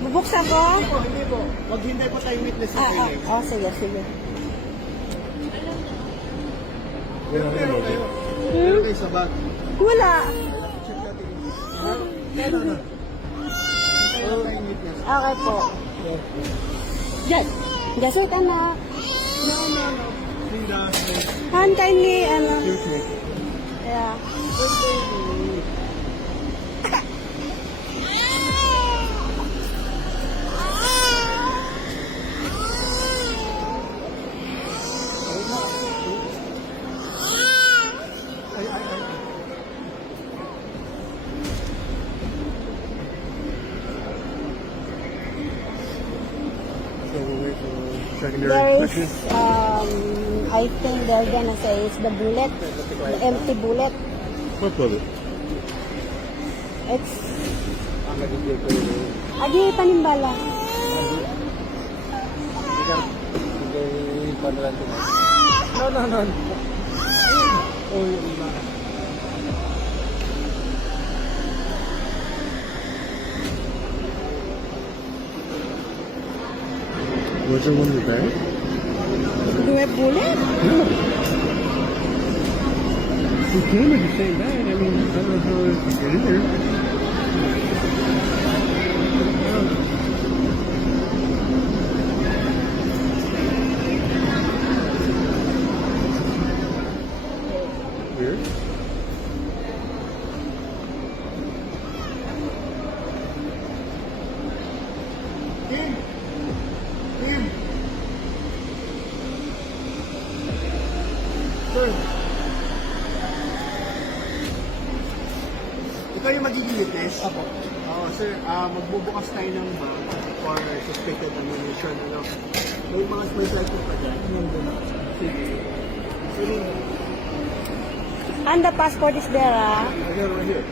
Bubuksan ko? Hindi po, hindi po. Maghintay po tayong witness sa Ah, ah, clinic. oh, sige, sige. Meron kayo. Meron kayo sa bag. Wala. Check natin. Ha? Na? Meron witness. Okay po. Diyan. Diyan, sir, ka na. No, no, no. Linda, Han, kindly, ano. Yeah. Ay, ay, ay. So we'll wait for secondary There is, um, I think they're gonna say it's the bullet, the empty bullet. What it? It's, agi panimbala. No, no, no. Oh, yun na. Was there one in the bag? Do we have bullet? It came with the same bag. I mean, I don't know how it get in there. Ikaw yung magiging witness? Apo. Oo, sir. Ah, magbubukas tayo ng bag for suspected ammunition. Ano? May mga may plastic pa dyan. Nandun. Sige. Sige. And the passport is there, ah. Again, right here.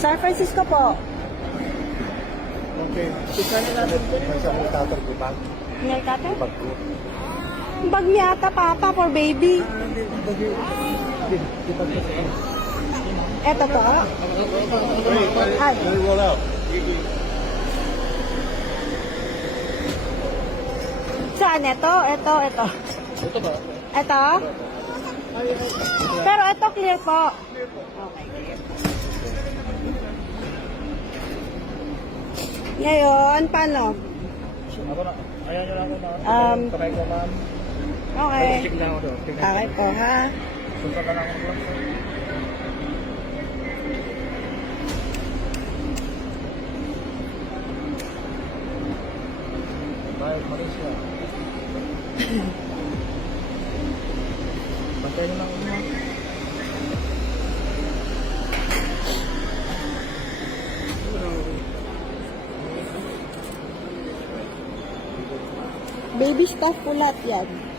San Francisco po. Okay. Tika na natin sa mga tatang ko bag. Nail cutter? Bag ko. Bag niya ata, papa, for baby. Eto po. Ay. Saan? Ito? Ito? Ito? Ito ba? Ito? Pero ito clear po. Ngayon, paano? Ako na. Ayan nyo lang ako na. Um, Kamay ko, ma'am. Okay. Check na ako doon. Check na Okay po, ha? Sunta ka lang ako. Tayo, Malaysia. Lang ako. Baby stuff po lahat yan.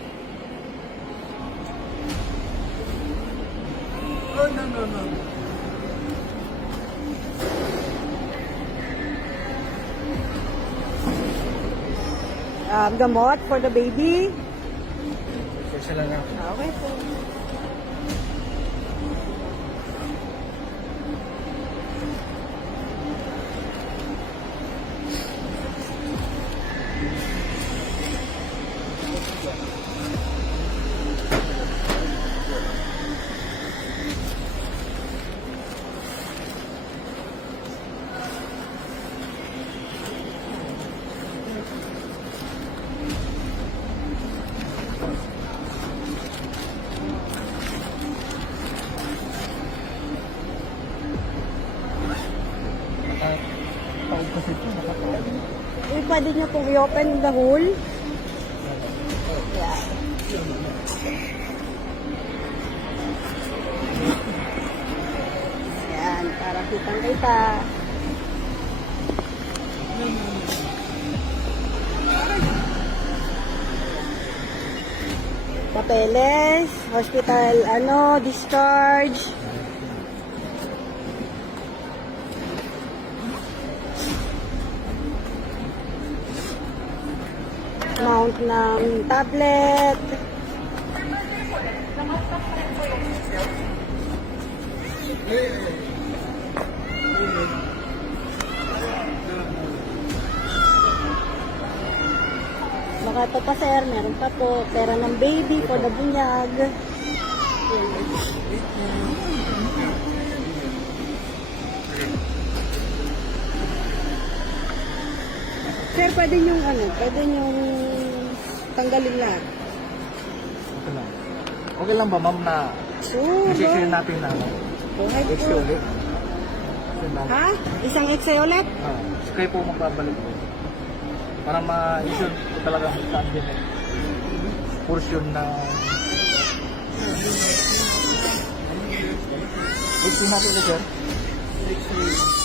No, no, no. Um, gamot for the baby. Kasi lang ako. Okay po. Nakataog pwede niyo pong i-open the hole. Yeah. Yan, para kitang kita. Papeles, hospital, ano, discharge. mount ng tablet. Baka ito pa sir, meron pa po. Pera ng baby po na bunyag. Thank you. Sir, pwede yung ano, pwede yung tanggalin lahat. Okay lang. Okay lang ba, ma'am, na Sure. i-share natin na ano? Extra po. ulit? Ha? Isang X ulit? ah, kayo po magbabalik po. Para ma-issue ko talaga saan din eh. Portion na... Ito natin ulit, sir.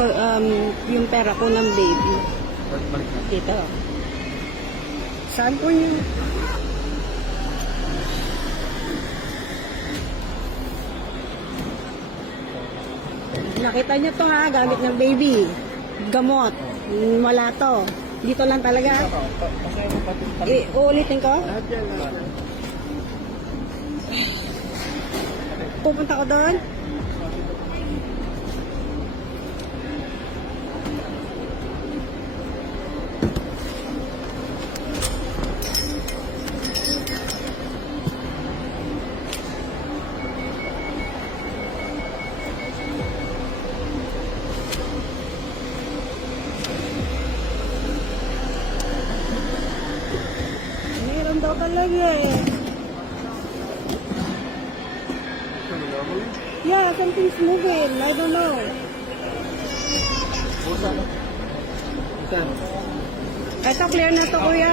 So, um, yung pera ko ng baby. Dito. Saan po yun? Nakita niyo to ha, gamit ng baby. Gamot. Wala to. Dito lang talaga. Eh, uulitin ko? Pupunta ko doon? Daw talaga eh. Yeah, something's moving. I don't know. Saan? Ito, clear na to, kuya.